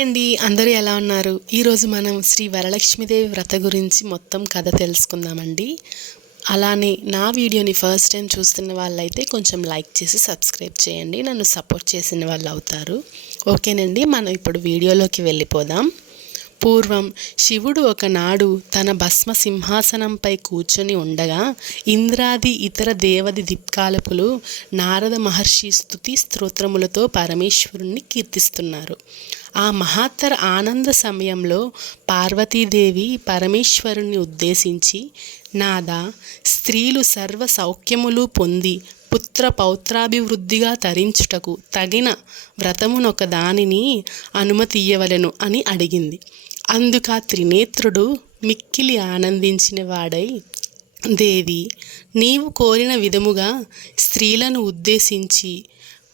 అండి అందరూ ఎలా ఉన్నారు? ఈరోజు మనం శ్రీ వరలక్ష్మీదేవి వ్రత గురించి మొత్తం కథ తెలుసుకుందామండి. అలానే నా వీడియోని ఫస్ట్ టైం చూస్తున్న వాళ్ళైతే కొంచెం లైక్ చేసి సబ్స్క్రైబ్ చేయండి. నన్ను సపోర్ట్ చేసిన వాళ్ళు అవుతారు. ఓకేనండి, మనం ఇప్పుడు వీడియోలోకి వెళ్ళిపోదాం. పూర్వం శివుడు ఒకనాడు తన భస్మ సింహాసనంపై కూర్చొని ఉండగా ఇంద్రాది ఇతర దేవది దిక్పాలకులు నారద మహర్షి స్తుతి స్తోత్రములతో పరమేశ్వరుణ్ణి కీర్తిస్తున్నారు. ఆ మహత్తర ఆనంద సమయంలో పార్వతీదేవి పరమేశ్వరుణ్ణి ఉద్దేశించి, నాదా, స్త్రీలు సర్వ సౌఖ్యములు పొంది పుత్ర పౌత్రాభివృద్ధిగా తరించుటకు తగిన వ్రతమునొక దానిని అనుమతియ్యవలెను అని అడిగింది. అందుక త్రినేత్రుడు మిక్కిలి ఆనందించిన వాడై, దేవి, నీవు కోరిన విధముగా స్త్రీలను ఉద్దేశించి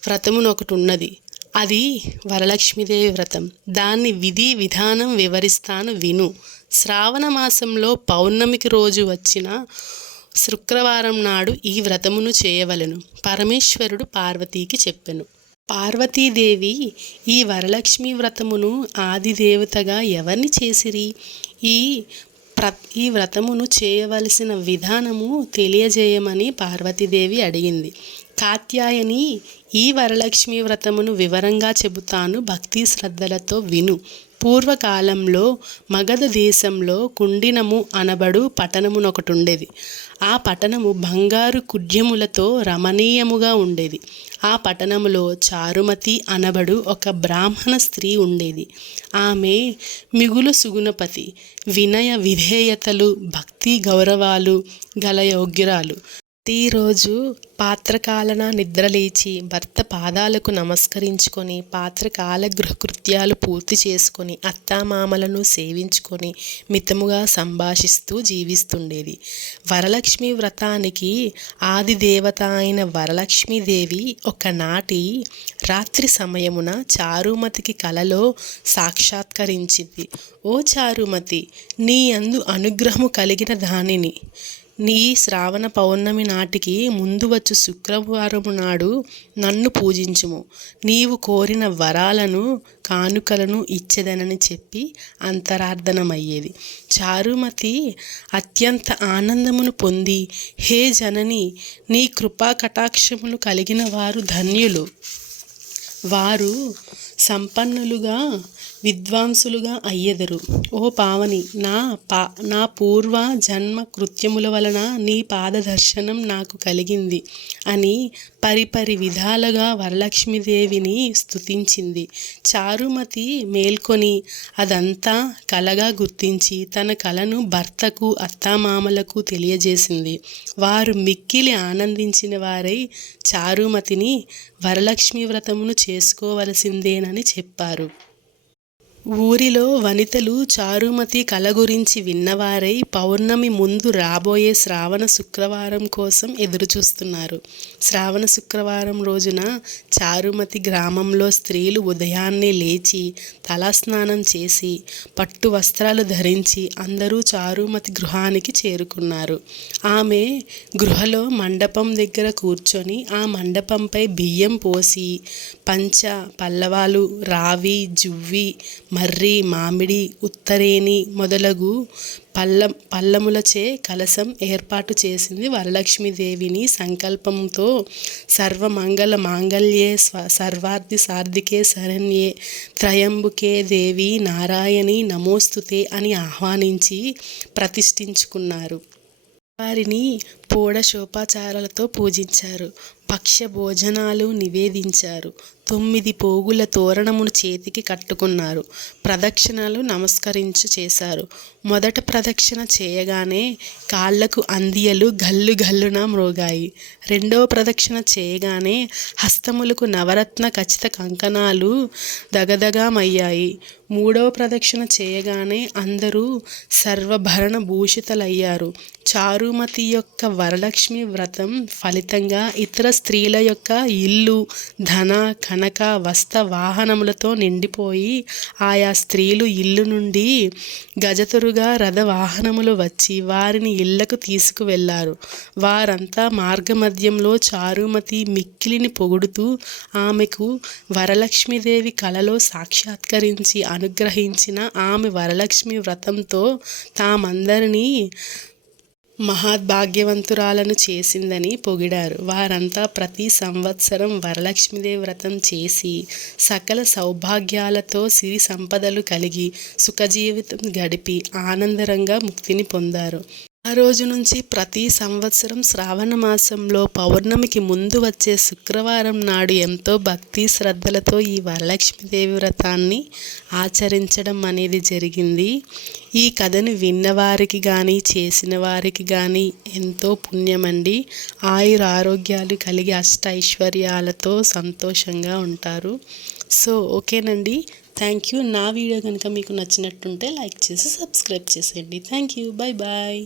వ్రతమునొకటున్నది. అది వరలక్ష్మీదేవి వ్రతం. దాన్ని విధి విధానం వివరిస్తాను విను. శ్రావణ మాసంలో పౌర్ణమికి రోజు వచ్చిన శుక్రవారం నాడు ఈ వ్రతమును చేయవలెను. పరమేశ్వరుడు పార్వతీకి చెప్పెను. పార్వతీదేవి, ఈ వరలక్ష్మీ వ్రతమును ఆదిదేవతగా ఎవరిని చేసిరి? ఈ వ్రతమును చేయవలసిన విధానము తెలియజేయమని పార్వతీదేవి అడిగింది. కాత్యాయని, ఈ వరలక్ష్మీ వ్రతమును వివరంగా చెబుతాను, భక్తి శ్రద్ధలతో విను. పూర్వకాలంలో మగధ దేశంలో కుండినము అనబడు పట్టణమునొకటుండేది. ఆ పట్టణము బంగారు కుడ్యములతో రమణీయముగా ఉండేది. ఆ పట్టణములో చారుమతి అనబడు ఒక బ్రాహ్మణ స్త్రీ ఉండేది. ఆమె మిగులు సుగుణపతి, వినయ విధేయతలు, భక్తి గౌరవాలు గల యోగ్యురాలు. ప్రతిరోజు పాత్రకాలన నిద్రలేచి భర్త పాదాలకు నమస్కరించుకొని పాత్రకాల గృహకృత్యాలు పూర్తి చేసుకొని అత్తామామలను సేవించుకొని మితముగా సంభాషిస్తూ జీవిస్తుండేది. వరలక్ష్మి వ్రతానికి ఆదిదేవత అయిన వరలక్ష్మీదేవి ఒకనాటి రాత్రి సమయమున చారుమతికి కలలో సాక్షాత్కరించింది. ఓ చారుమతి, నీ యందు అనుగ్రహము కలిగిన దానిని, నీ శ్రావణ పౌర్ణమి నాటికి ముందు వచ్చు శుక్రవారము నాడు నన్ను పూజించుము. నీవు కోరిన వరాలను కానుకలను ఇచ్చేదనని చెప్పి అంతరార్థనమయ్యేది. చారుమతి అత్యంత ఆనందమును పొంది, హే జనని, నీ కృపా కటాక్షములు కలిగిన వారు ధన్యులు. వారు సంపన్నులుగా విద్వాంసులుగా అయ్యెదరు. ఓ పావని, నా పూర్వ జన్మ కృత్యముల వలన నీ పాదదర్శనం నాకు కలిగింది అని పరిపరి విధాలుగా వరలక్ష్మీదేవిని స్తుతించింది. చారుమతి మేల్కొని అదంతా కలగా గుర్తించి తన కలను భర్తకు అత్తామామలకు తెలియజేసింది. వారు మిక్కిలి ఆనందించిన వారై చారుమతిని వరలక్ష్మీ వ్రతమును చేసుకోవలసిందేనని చెప్పారు. ఊరిలో వనితలు చారుమతి కల గురించి విన్నవారై పౌర్ణమి ముందు రాబోయే శ్రావణ శుక్రవారం కోసం ఎదురుచూస్తున్నారు. శ్రావణ శుక్రవారం రోజున చారుమతి గ్రామంలో స్త్రీలు ఉదయాన్నే లేచి తలస్నానం చేసి పట్టు వస్త్రాలు ధరించి అందరూ చారుమతి గృహానికి చేరుకున్నారు. ఆమె గృహలో మండపం దగ్గర కూర్చొని ఆ మండపంపై బియ్యం పోసి పంచ, పల్లవాలు, రావి, జువ్వి, మర్రి, మామిడి, ఉత్తరేణి మొదలగు పల్లములచే కలశం ఏర్పాటు చేసింది. వరలక్ష్మీదేవిని సంకల్పంతో సర్వమంగళ మాంగళ్యే సర్వార్థి సార్థికే శరణ్యే త్రయంబుకే దేవి నారాయణి నమోస్తుతే అని ఆహ్వానించి ప్రతిష్ఠించుకున్నారు. వారిని షోడశోపచారాలతో పూజించారు. భక్ష్య భోజనాలు నివేదించారు. 9 పోగుల తోరణమును చేతికి కట్టుకున్నారు. ప్రదక్షిణలు చేశారు. మొదట ప్రదక్షిణ చేయగానే కాళ్లకు అందియలు గల్లు గల్లున మ్రోగాయి. రెండవ ప్రదక్షిణ చేయగానే హస్తములకు నవరత్న ఖచ్చిత కంకణాలు దగదగామయ్యాయి. మూడవ ప్రదక్షిణ చేయగానే అందరూ సర్వభరణ భూషితలయ్యారు. చారుమతి యొక్క వరలక్ష్మి వ్రతం ఫలితంగా ఇతర స్త్రీల యొక్క ఇల్లు ధన కనక వస్త వాహనములతో నిండిపోయి ఆయా స్త్రీలు ఇల్లు నుండి గజతురుగా రథ వాహనములు వచ్చి వారిని ఇళ్లకు తీసుకువెళ్లారు. వారంతా మార్గమధ్యంలో చారుమతి మిక్కిలిని పొగుడుతూ ఆమెకు వరలక్ష్మీదేవి కలలో సాక్షాత్కరించి అనుగ్రహించిన ఆమె వరలక్ష్మి వ్రతంతో తామందరినీ మహాభాగ్యవంతురాలను చేసిందని పొగిడారు. వారంతా ప్రతి సంవత్సరం వరలక్ష్మీదేవి వ్రతం చేసి సకల సౌభాగ్యాలతో సిరి సంపదలు కలిగి సుఖజీవితం గడిపి ఆనందరంగా ముక్తిని పొందారు. ఆ రోజు నుంచి ప్రతి సంవత్సరం శ్రావణ మాసంలో పౌర్ణమికి ముందు వచ్చే శుక్రవారం నాడు ఎంతో భక్తి శ్రద్ధలతో ఈ వరలక్ష్మీదేవి వ్రతాన్ని ఆచరించడం అనేది జరిగింది. ఈ కథను విన్నవారికి కానీ చేసిన వారికి కానీ ఎంతో పుణ్యమండి. ఆయురారోగ్యాలు కలిగి అష్టైశ్వర్యాలతో సంతోషంగా ఉంటారు. సో ఓకేనండి, థ్యాంక్ యూ. నా వీడియో కనుక మీకు నచ్చినట్టుంటే లైక్ చేసి సబ్స్క్రైబ్ చేసేయండి. Thank you. Bye bye.